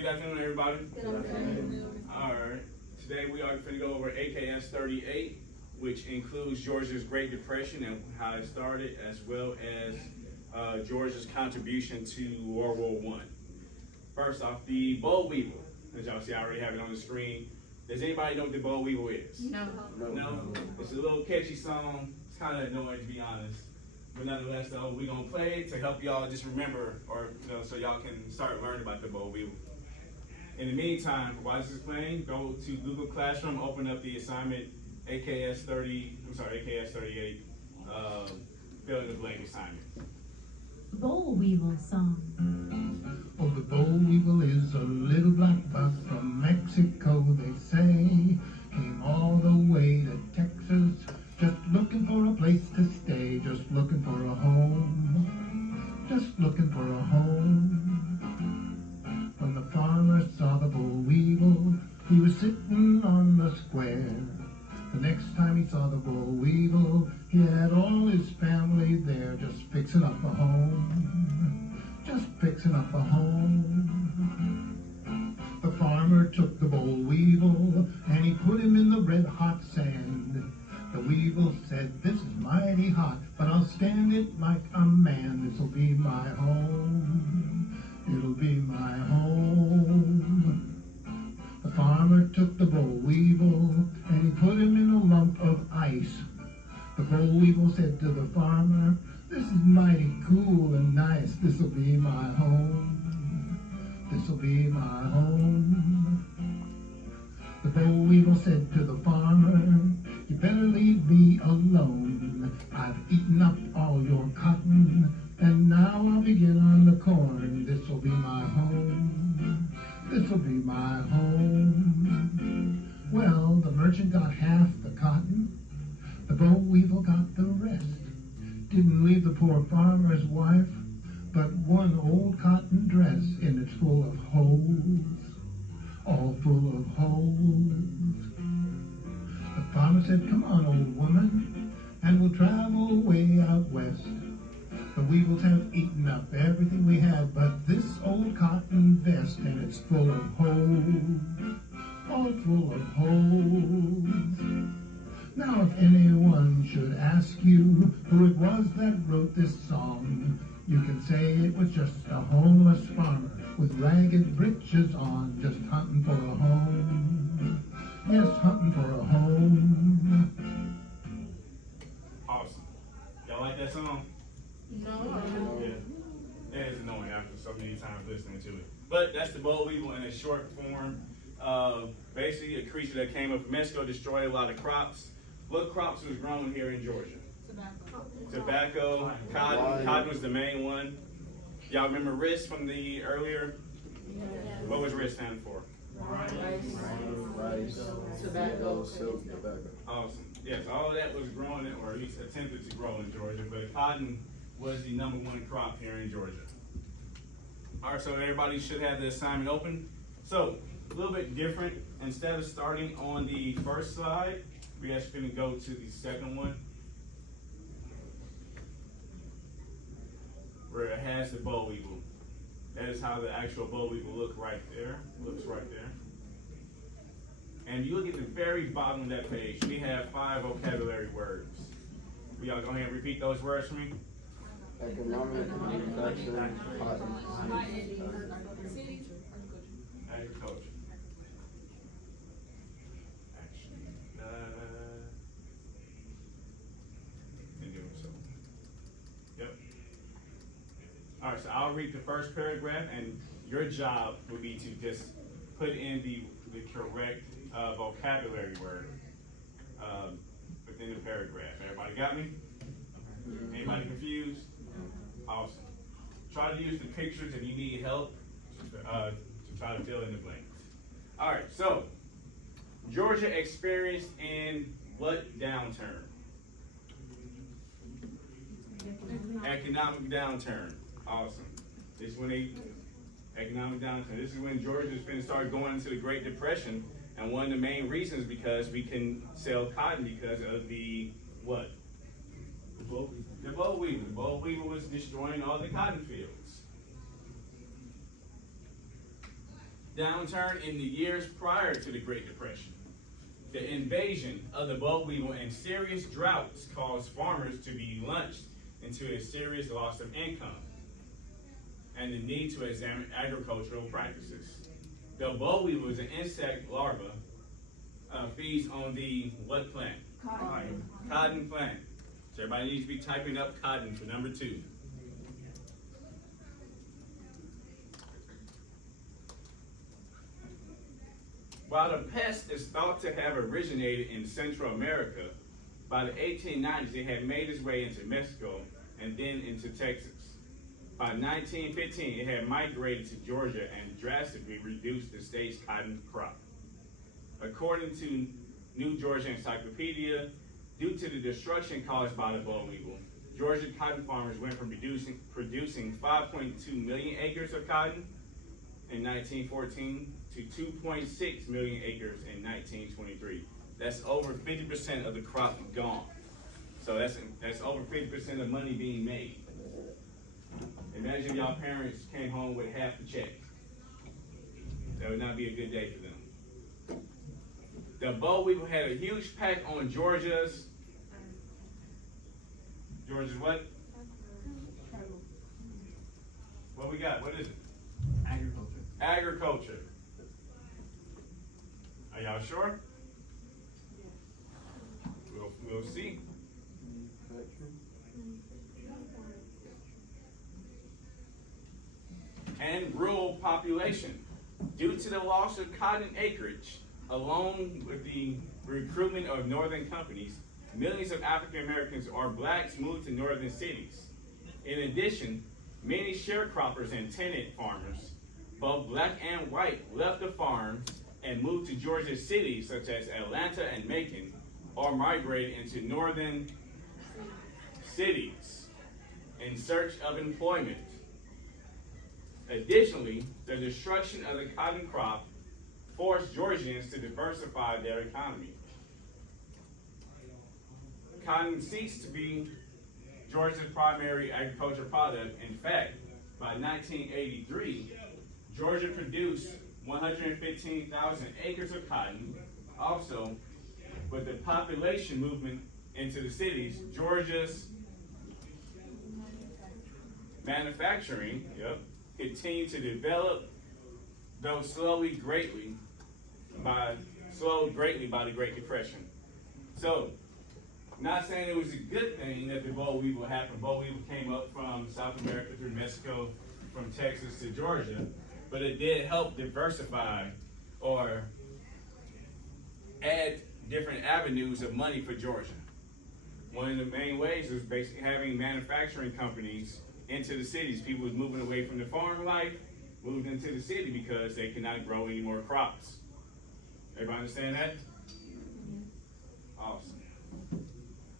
Good afternoon, everybody. Good afternoon. All right. Today we are going to go over AKS 38, which includes Georgia's Great Depression and how it started, as well as Georgia's contribution to World War I. First off, the boll weevil. As y'all see, I already have it on the screen. Does anybody know what the boll weevil is? No. No? It's a little catchy song. It's kind of annoying, to be honest. But nonetheless, though, we're going to play it to help y'all just remember, or so y'all can start learning about the boll weevil. In the meantime, while this is playing, go to Google Classroom, open up the assignment AKS 38, fill in the blank assignment. Boll weevil song. Oh, the boll weevil is a little black bug from Mexico, they say. Came all the way to Texas, just looking for a place to stay, just looking for a home, just looking for a home. When the farmer saw the boll weevil, he was sitting on the square. The next time he saw the boll weevil, he had all his family there, just fixing up a home, just fixing up a home. The farmer took the boll weevil and he put him in the red hot sand. The weevil said, "This is mighty hot, but I'll stand it like a man. This'll be my home, it'll be my home." The farmer took the boll weevil and he put him in a lump of ice. The boll weevil said to the farmer, "This is mighty cool and nice. This'll be my home, this'll be my home." The boll weevil said to the farmer, "You better leave me alone. I've eaten up all your cotton, and now I'll begin on the corn. This'll be my home, this'll be my home." Well, the merchant got half the cotton, the boll weevil got the rest. Didn't leave the poor farmer's wife but one old cotton dress, and it's full of holes, all full of holes. The farmer said, "Come on, old woman, and we'll travel way out west. The weevils have eaten up everything we had but this old cotton vest, and it's full of holes, all full of holes." Now if anyone should ask you who it was that wrote this song, you can say it was just a homeless farmer with ragged breeches on, just hunting for a home. Yes, hunting for a home. Awesome. Y'all like that song? No. Yeah. It is annoying after so many times listening to it. But that's the boll weevil in a short form. Basically, a creature that came up from Mexico, destroyed a lot of crops. What crops was grown here in Georgia? Tobacco, cotton. Cotton was the main one. Y'all remember RIS from the earlier? What was RIS stand for? Rice, tobacco, silk, tobacco. Awesome. Yes, all of that was grown, or at least attempted to grow in Georgia, but cotton was the #1 crop here in Georgia. All right, so everybody should have the assignment open. So, a little bit different. Instead of starting on the first slide, we actually going to go to the second one, where it has the boll weevil. That is how the actual boll weevil looks right there. And you look at the very bottom of that page, we have 5 vocabulary words. Will y'all go ahead and repeat those words for me? Economic, manufacturing, cotton, Agriculture. Yep. All right, so I'll read the first paragraph, and your job would be to just put in the correct vocabulary word within the paragraph. Everybody got me? Anybody confused? Awesome. Try to use the pictures if you need help to try to fill in the blanks. All right, so Georgia experienced in what downturn? Economic downturn. Awesome. This is when economic downturn. This is when Georgia is going to start going into the Great Depression, and one of the main reasons because we can sell cotton because of the what? The boll weevil. The boll weevil was destroying all the cotton fields. downturn in the years prior to the Great Depression. The invasion of the boll weevil and serious droughts caused farmers to be launched into a serious loss of income and the need to examine agricultural practices. The boll weevil is an insect larva, feeds on the what plant? Cotton. Cotton plant. So everybody needs to be typing up cotton for number 2. While the pest is thought to have originated in Central America, by the 1890s it had made its way into Mexico and then into Texas. By 1915 it had migrated to Georgia and drastically reduced the state's cotton crop. According to New Georgia Encyclopedia, due to the destruction caused by the boll weevil, Georgia cotton farmers went from producing 5.2 million acres of cotton in 1914 to 2.6 million acres in 1923. That's over 50% of the crop gone. So that's over 50% of money being made. Imagine y'all parents came home with half the check. That would not be a good day for them. The boll weevil had a huge pack on Georgia's what? What we got? What is it? Agriculture. Agriculture. Are y'all sure? We'll see. And rural population. Due to the loss of cotton acreage, along with the recruitment of northern companies, millions of African Americans or blacks moved to northern cities. In addition, many sharecroppers and tenant farmers, both black and white, left the farms and moved to Georgia cities such as Atlanta and Macon, or migrated into northern cities in search of employment. Additionally, the destruction of the cotton crop forced Georgians to diversify their economy. Cotton ceased to be Georgia's primary agricultural product. In fact, by 1983, Georgia produced 115,000 acres of cotton. Also, with the population movement into the cities, Georgia's manufacturing continued to develop, though slowed greatly by the Great Depression. So, not saying it was a good thing that the boll weevil happened. Boll weevil came up from South America through Mexico, from Texas to Georgia, but it did help diversify or add different avenues of money for Georgia. One of the main ways is basically having manufacturing companies into the cities. People was moving away from the farm life, moved into the city because they could not grow any more crops. Everybody understand that? Awesome.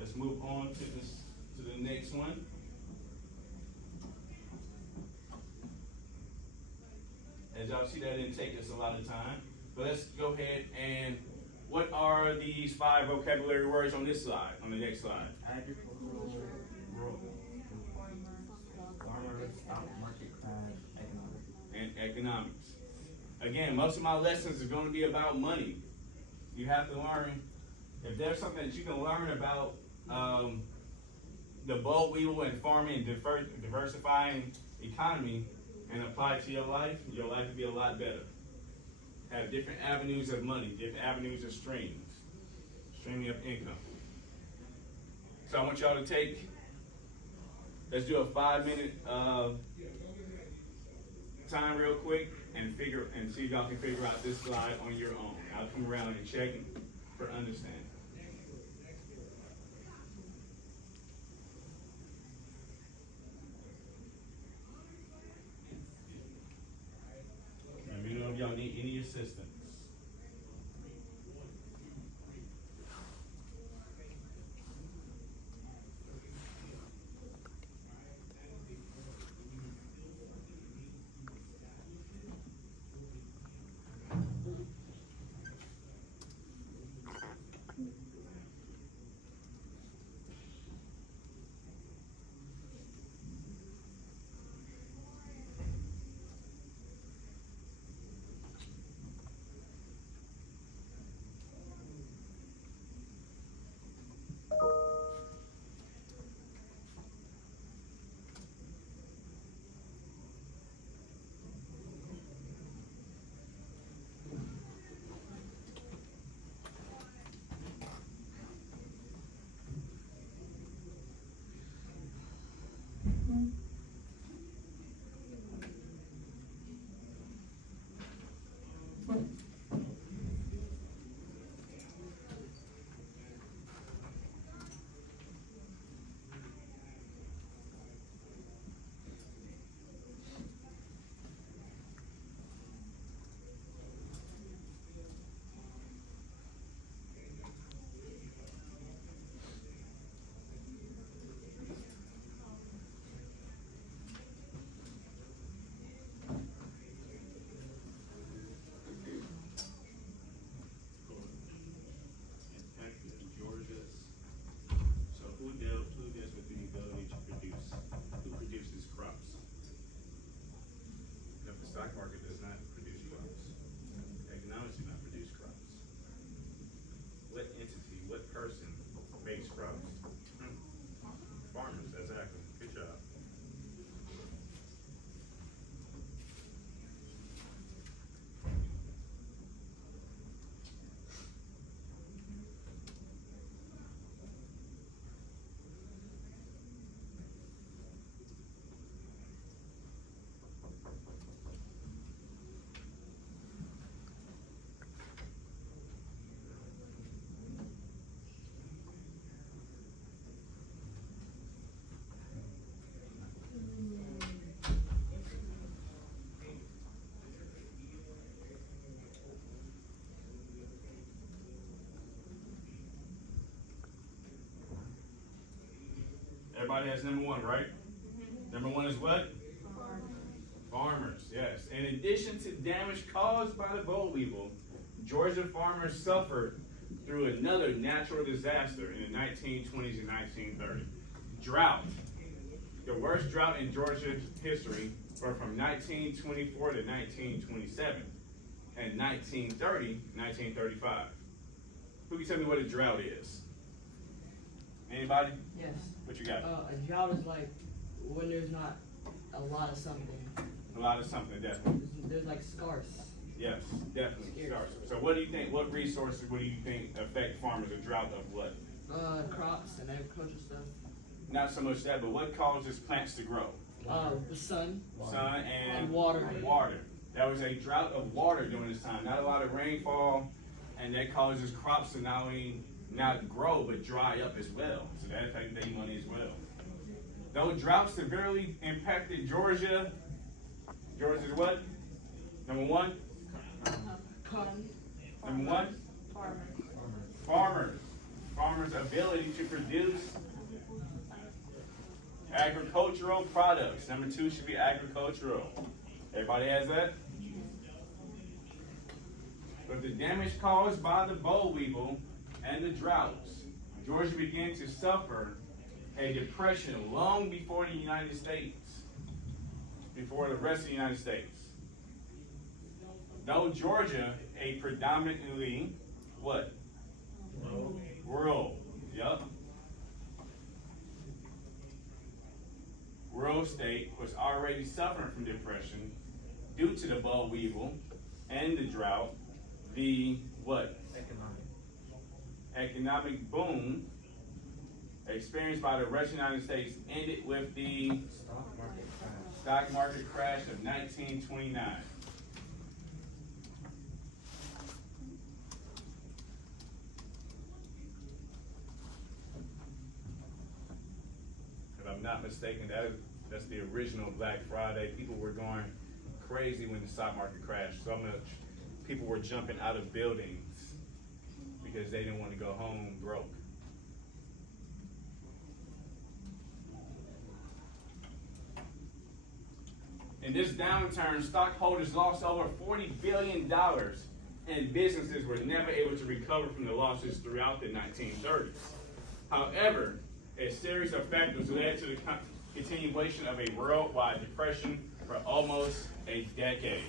Let's move on to the next one. As y'all see, that didn't take us a lot of time. But let's go ahead and what are these 5 vocabulary words on this slide, on the next slide? Agricultural, rural, farmer, stock market crash, economics. And economics. Again, most of my lessons are going to be about money. You have to learn, if there's something that you can learn about the boll weevil and farming and diversifying economy and apply it to your life will be a lot better. Have different avenues of money, different avenues of streaming of income. So I want y'all to let's do a 5-minute time real quick and see if y'all can figure out this slide on your own. I'll come around and check for understanding. Let me know if y'all need any assistance. Everybody has number one, right? Number one is what? Farmers, yes. In addition to damage caused by the boll weevil, Georgia farmers suffered through another natural disaster in the 1920s and 1930s. Drought. The worst drought in Georgia's history were from 1924 to 1927 and 1930, 1935. Who can tell me what a drought is? Anybody? Yes. What you got? A drought is like when there's not a lot of something. A lot of something, definitely. There's like scarce. Yes, definitely. Scarce. Scarce. So what do you think, what resources, what do you think affect farmers? A drought of what? Crops and agricultural stuff. Not so much that, but what causes plants to grow? The sun. Sun and water. Water. There was a drought of water during this time. Not a lot of rainfall, and that causes crops to not only not grow, but dry up as well. So that affected their money as well. Though drought severely impacted Georgia, Georgia's what? Number one? Cotton. Number one? Farmers. Farmers. Farmers' ability to produce agricultural products. Number two should be agricultural. Everybody has that? With the damage caused by the boll weevil and the droughts, Georgia began to suffer a depression long before the United States, before the rest of the United States. Though Georgia, a predominantly, what? Rural. Yup. Rural state was already suffering from depression due to the boll weevil and the drought. The what? Economic boom experienced by the rest of the United States ended with the stock market crash of 1929. If I'm not mistaken, that's the original Black Friday. People were going crazy when the stock market crashed. So much people were jumping out of buildings because they didn't want to go home broke. In this downturn, stockholders lost over $40 billion, and businesses were never able to recover from the losses throughout the 1930s. However, a series of factors led to the continuation of a worldwide depression for almost a decade.